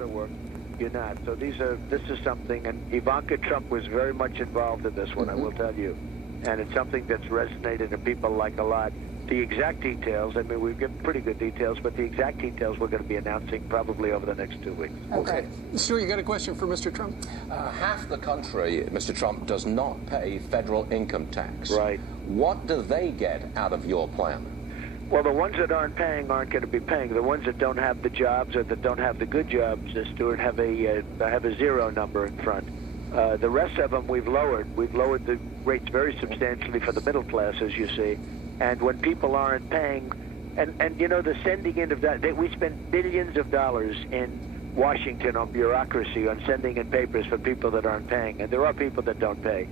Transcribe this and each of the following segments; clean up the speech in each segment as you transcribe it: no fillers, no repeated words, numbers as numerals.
border work, you're not. So this is something, and Ivanka Trump was very much involved in this one, I will tell you. And it's something that's resonated and people like a lot. The exact details, I mean, we've given pretty good details, but the exact details we're going to be announcing probably over the next 2 weeks. Okay. Stuart, you got a question for Mr. Trump? Half the country, Mr. Trump, does not pay federal income tax. Right. What do they get out of your plan? Well, the ones that aren't paying aren't going to be paying. The ones that don't have the jobs or that don't have the good jobs, Stuart, have a zero number in front. The rest of them we've lowered. We've lowered the rates very substantially for the middle class, as you see. And when people aren't paying, and you know, the sending in of that, we spend billions of dollars in Washington on bureaucracy, on sending in papers for people that aren't paying. And there are people that don't pay.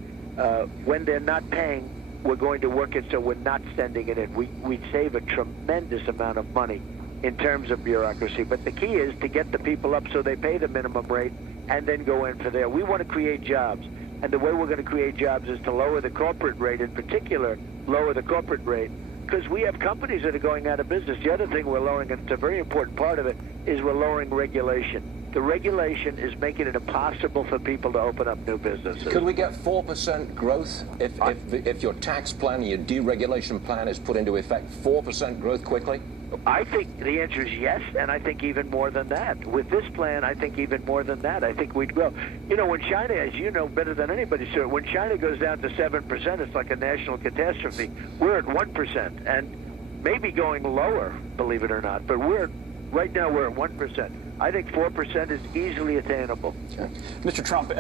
When they're not paying, we're going to work it so we're not sending it in. We'd save a tremendous amount of money in terms of bureaucracy. But the key is to get the people up so they pay the minimum rate and then go in for there. We want to create jobs. And the way we're going to create jobs is to lower the corporate rate, in particular, lower the corporate rate, because we have companies that are going out of business. The other thing we're lowering, and it's a very important part of it, is we're lowering regulation. The regulation is making it impossible for people to open up new businesses. Could we get 4% growth if your tax plan and your deregulation plan is put into effect? 4% growth quickly? I think the answer is yes, and I think even more than that. With this plan, I think even more than that. I think we'd grow. You know, when China, as you know better than anybody, sir, when China goes down to 7%, it's like a national catastrophe. We're at 1%, and maybe going lower, believe it or not. But right now we're at 1%. I think 4% is easily attainable. Okay. Mr. Trump,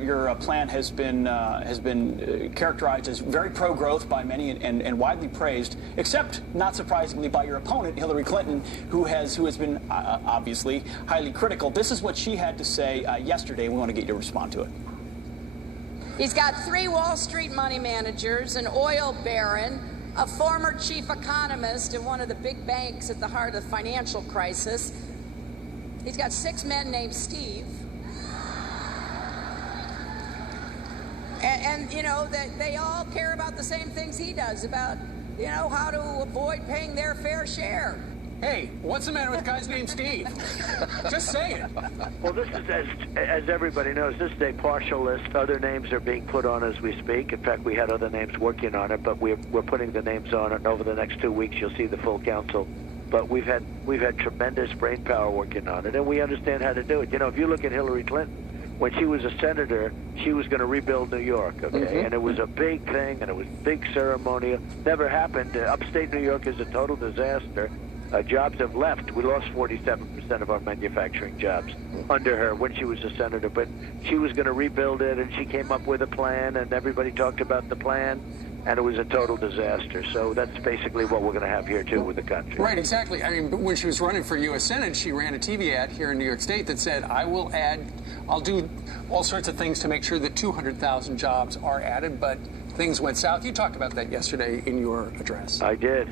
your plan has been characterized as very pro-growth by many and widely praised, except not surprisingly by your opponent, Hillary Clinton, who has been obviously highly critical. This is what she had to say yesterday. We want to get you to respond to it. He's got 3 Wall Street money managers, an oil baron, a former chief economist in one of the big banks at the heart of the financial crisis. He's got 6 men named Steve. And you know, that they all care about the same things he does, about, you know, how to avoid paying their fair share. Hey, what's the matter with guys named Steve? Just saying. Well, this is, as everybody knows, this is a partial list. Other names are being put on as we speak. In fact, we had other names working on it, but we're putting the names on it, and over the next 2 weeks you'll see the full council. But we've had tremendous brain power working on it, and we understand how to do it. You know, if you look at Hillary Clinton, when she was a senator, she was going to rebuild New York, okay? And it was a big thing, and it was big ceremonial. Never happened. Upstate New York is a total disaster. Jobs have left. We lost 47% of our manufacturing jobs under her when she was a senator. But she was going to rebuild it, and she came up with a plan, and everybody talked about the plan, and it was a total disaster. So that's basically what we're going to have here, too, with the country. Right, exactly. I mean, when she was running for U.S. Senate, she ran a TV ad here in New York State that said, I'll do all sorts of things to make sure that 200,000 jobs are added, but things went south. You talked about that yesterday in your address. I did.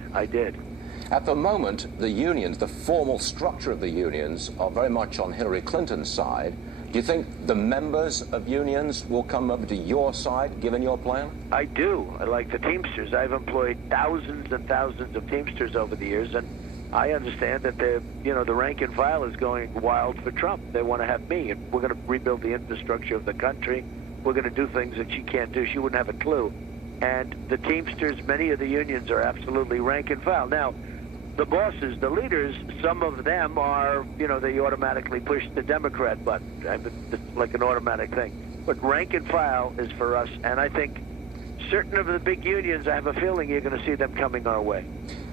At the moment, the unions, the formal structure of the unions, are very much on Hillary Clinton's side. Do you think the members of unions will come over to your side, given your plan? I do. I like the Teamsters. I've employed thousands and thousands of Teamsters over the years, and I understand that the rank and file is going wild for Trump. They want to have me, and we're going to rebuild the infrastructure of the country. We're going to do things that she can't do. She wouldn't have a clue. And the Teamsters, many of the unions are absolutely rank and file. Now, the bosses, the leaders, some of them are, they automatically push the Democrat button. I mean, it's like an automatic thing. But rank and file is for us, and I think certain of the big unions, I have a feeling you're going to see them coming our way.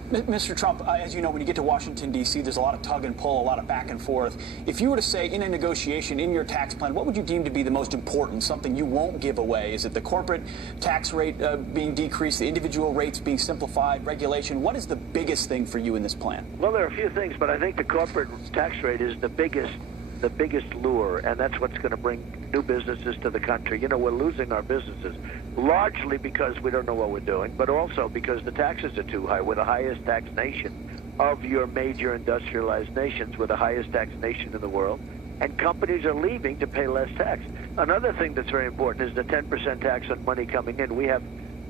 Mr. Trump, as you know, when you get to Washington, D.C., there's a lot of tug and pull, a lot of back and forth. If you were to say in a negotiation, in your tax plan, what would you deem to be the most important, something you won't give away? Is it the corporate tax rate being decreased, the individual rates being simplified, regulation? What is the biggest thing for you in this plan? Well, there are a few things, but I think the corporate tax rate is the biggest lure, and that's what's going to bring new businesses to the country. We're losing our businesses, largely because we don't know what we're doing, but also because the taxes are too high. We're the highest tax nation of your major industrialized nations. We're the highest tax nation in the world, and companies are leaving to pay less tax. Another thing that's very important is the 10% tax on money coming in. We have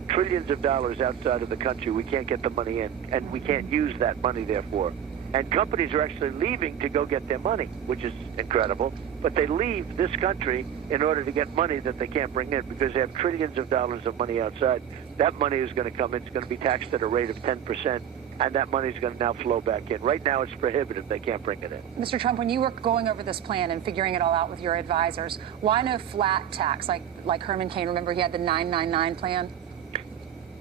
trillions of dollars outside of the country. We can't get the money in, and we can't use that money, therefore. And companies are actually leaving to go get their money, which is incredible. But they leave this country in order to get money that they can't bring in because they have trillions of dollars of money outside. That money is going to come in. It's going to be taxed at a rate of 10%, and that money is going to now flow back in. Right now, it's prohibitive. They can't bring it in. Mr. Trump, when you were going over this plan and figuring it all out with your advisors, why no flat tax like Herman Cain? Remember, he had the 999 plan?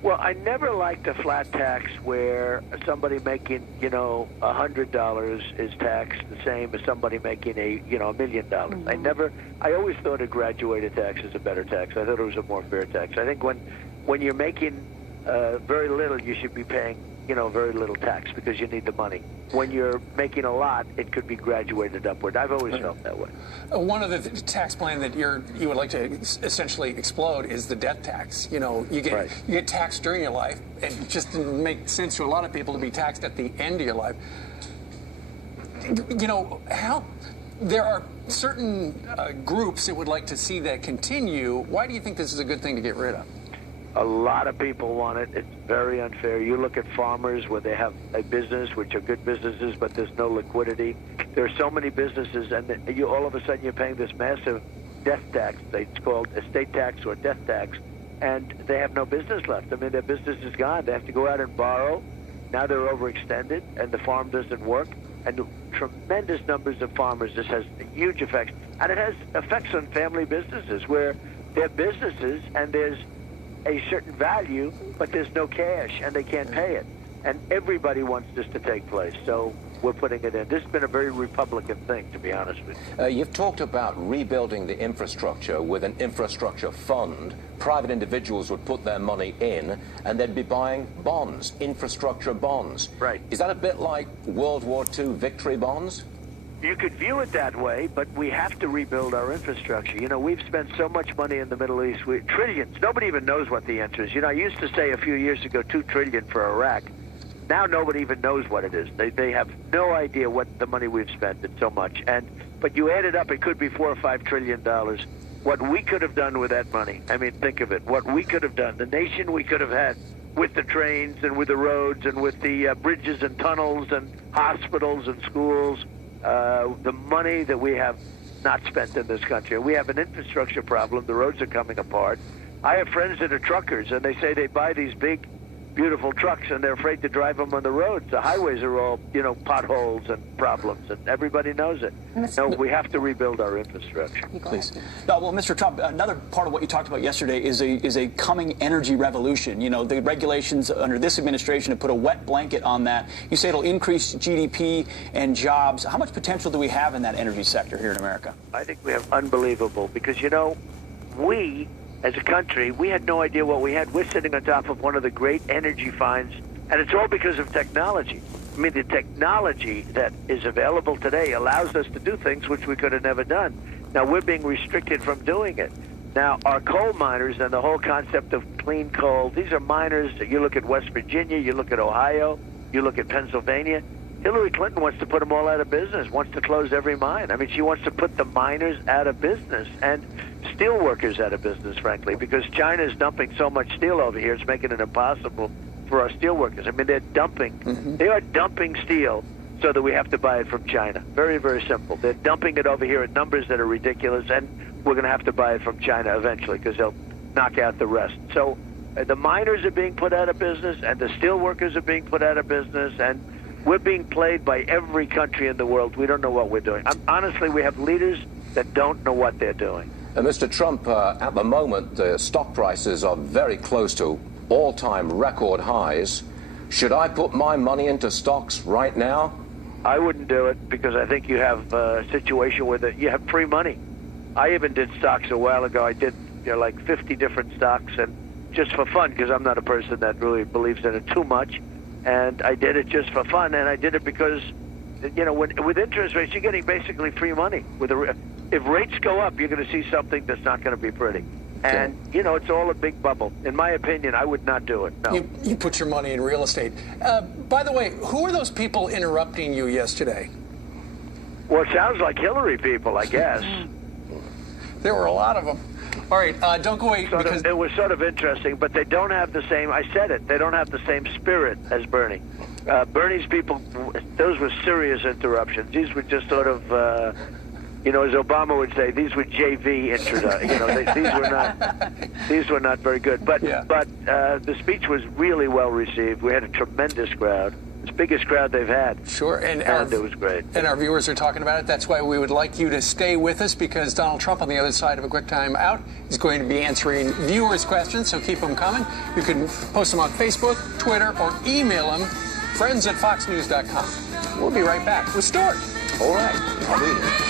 Well, I never liked a flat tax where somebody making, $100 is taxed the same as somebody making $1 million. I always thought a graduated tax is a better tax. I thought it was a more fair tax. I think when you're making very little, you should be paying, very little tax because you need the money. When you're making a lot, it could be graduated upward. I've always felt that way. One of the tax plan that you would like to essentially explode is the death tax. You get taxed during your life. It just didn't make sense to a lot of people to be taxed at the end of your life. How there are certain groups that would like to see that continue. Why do you think this is a good thing to get rid of? A lot of people want it. It's very unfair. You look at farmers where they have a business, which are good businesses, but there's no liquidity. There are so many businesses, and all of a sudden you're paying this massive death tax. It's called estate tax or death tax, and they have no business left. I mean, their business is gone. They have to go out and borrow. Now they're overextended, and the farm doesn't work. And tremendous numbers of farmers, this has huge effects. And it has effects on family businesses where they're businesses and there's a certain value, but there's no cash, and they can't pay it. And everybody wants this to take place, so we're putting it in. This has been a very Republican thing, to be honest with you. You've talked about rebuilding the infrastructure with an infrastructure fund. Private individuals would put their money in, and they'd be buying bonds, infrastructure bonds. Right. Is that a bit like World War II victory bonds? You could view it that way, but we have to rebuild our infrastructure. We've spent so much money in the Middle East, trillions. Nobody even knows what the answer is. I used to say a few years ago $2 trillion for Iraq. Now nobody even knows what it is. They have no idea what the money we've spent. It's so much. But you add it up, it could be $4 or $5 trillion. What we could have done with that money, I mean, think of it. What we could have done, the nation we could have had with the trains and with the roads and with the bridges and tunnels and hospitals and schools. The money that we have not spent in this country. We have an infrastructure problem. The roads are coming apart. I have friends that are truckers, and they say they buy these big, beautiful trucks, and they're afraid to drive them on the roads. The highways are all, potholes and problems, and everybody knows it. No, we have to rebuild our infrastructure. Please. No, well, Mr. Trump, another part of what you talked about yesterday is a coming energy revolution. The regulations under this administration have put a wet blanket on that. You say it'll increase GDP and jobs. How much potential do we have in that energy sector here in America? I think we have unbelievable, because, we, as a country, we had no idea what we had. We're sitting on top of one of the great energy finds, and it's all because of technology. I mean, the technology that is available today allows us to do things which we could have never done. Now, we're being restricted from doing it. Now, our coal miners and the whole concept of clean coal, these are miners. You look at West Virginia, you look at Ohio, you look at Pennsylvania. Hillary Clinton wants to put them all out of business, wants to close every mine. I mean, she wants to put the miners out of business and steel workers out of business, frankly, because China is dumping so much steel over here, it's making it impossible for our steel workers. I mean, they're dumping. They are dumping steel so that we have to buy it from China. Very, very simple. They're dumping it over here at numbers that are ridiculous, and we're going to have to buy it from China eventually because they'll knock out the rest. So the miners are being put out of business, and the steel workers are being put out of business, and we're being played by every country in the world. We don't know what we're doing. Honestly, we have leaders that don't know what they're doing. Mr. Trump, at the moment, the stock prices are very close to all-time record highs. Should I put my money into stocks right now? I wouldn't do it because I think you have a situation where you have free money. I even did stocks a while ago. I did like 50 different stocks, and just for fun, because I'm not a person that really believes in it too much. And I did it just for fun, and I did it because, with interest rates, you're getting basically free money. If rates go up, you're going to see something that's not going to be pretty. And, it's all a big bubble. In my opinion, I would not do it, no. You put your money in real estate. By the way, who were those people interrupting you yesterday? Well, it sounds like Hillary people, I guess. There were a lot of them. All right, don't go away. It was sort of interesting, but they don't have the same, I said it, they don't have the same spirit as Bernie. Bernie's people, those were serious interruptions. These were just sort of, as Obama would say, these were JV these were not very good. But the speech was really well received. We had a tremendous crowd. It's the biggest crowd they've had. Sure, and it was great. And our viewers are talking about it. That's why we would like you to stay with us, because Donald Trump, on the other side of a quick time out, is going to be answering viewers' questions, so keep them coming. You can post them on Facebook, Twitter, or email them, friends@foxnews.com. We'll be right back with Stuart. All right. I'll be here.